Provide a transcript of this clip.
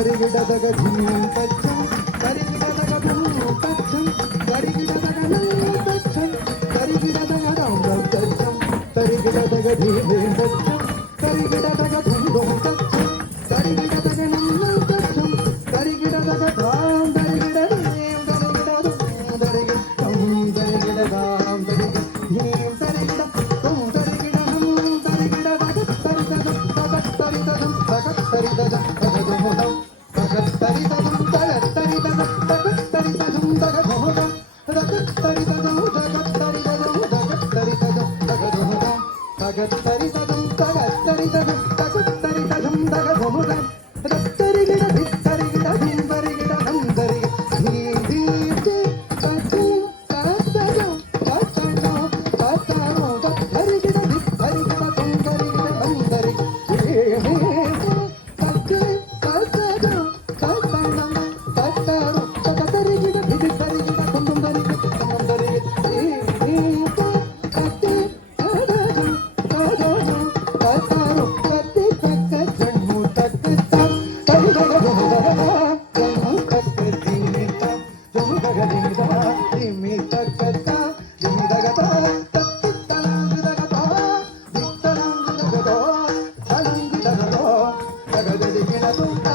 తరిగిడదగ భూతచ్చం తరిగిడదగ భూతచ్చం తరిగిడదగ భూతచ్చం తరిగిడదగ రామతచ్చం తరిగిడదగ భూతచ్చం తరిగిడదగ தகும் தகத்தடி தகும் தகு తుంట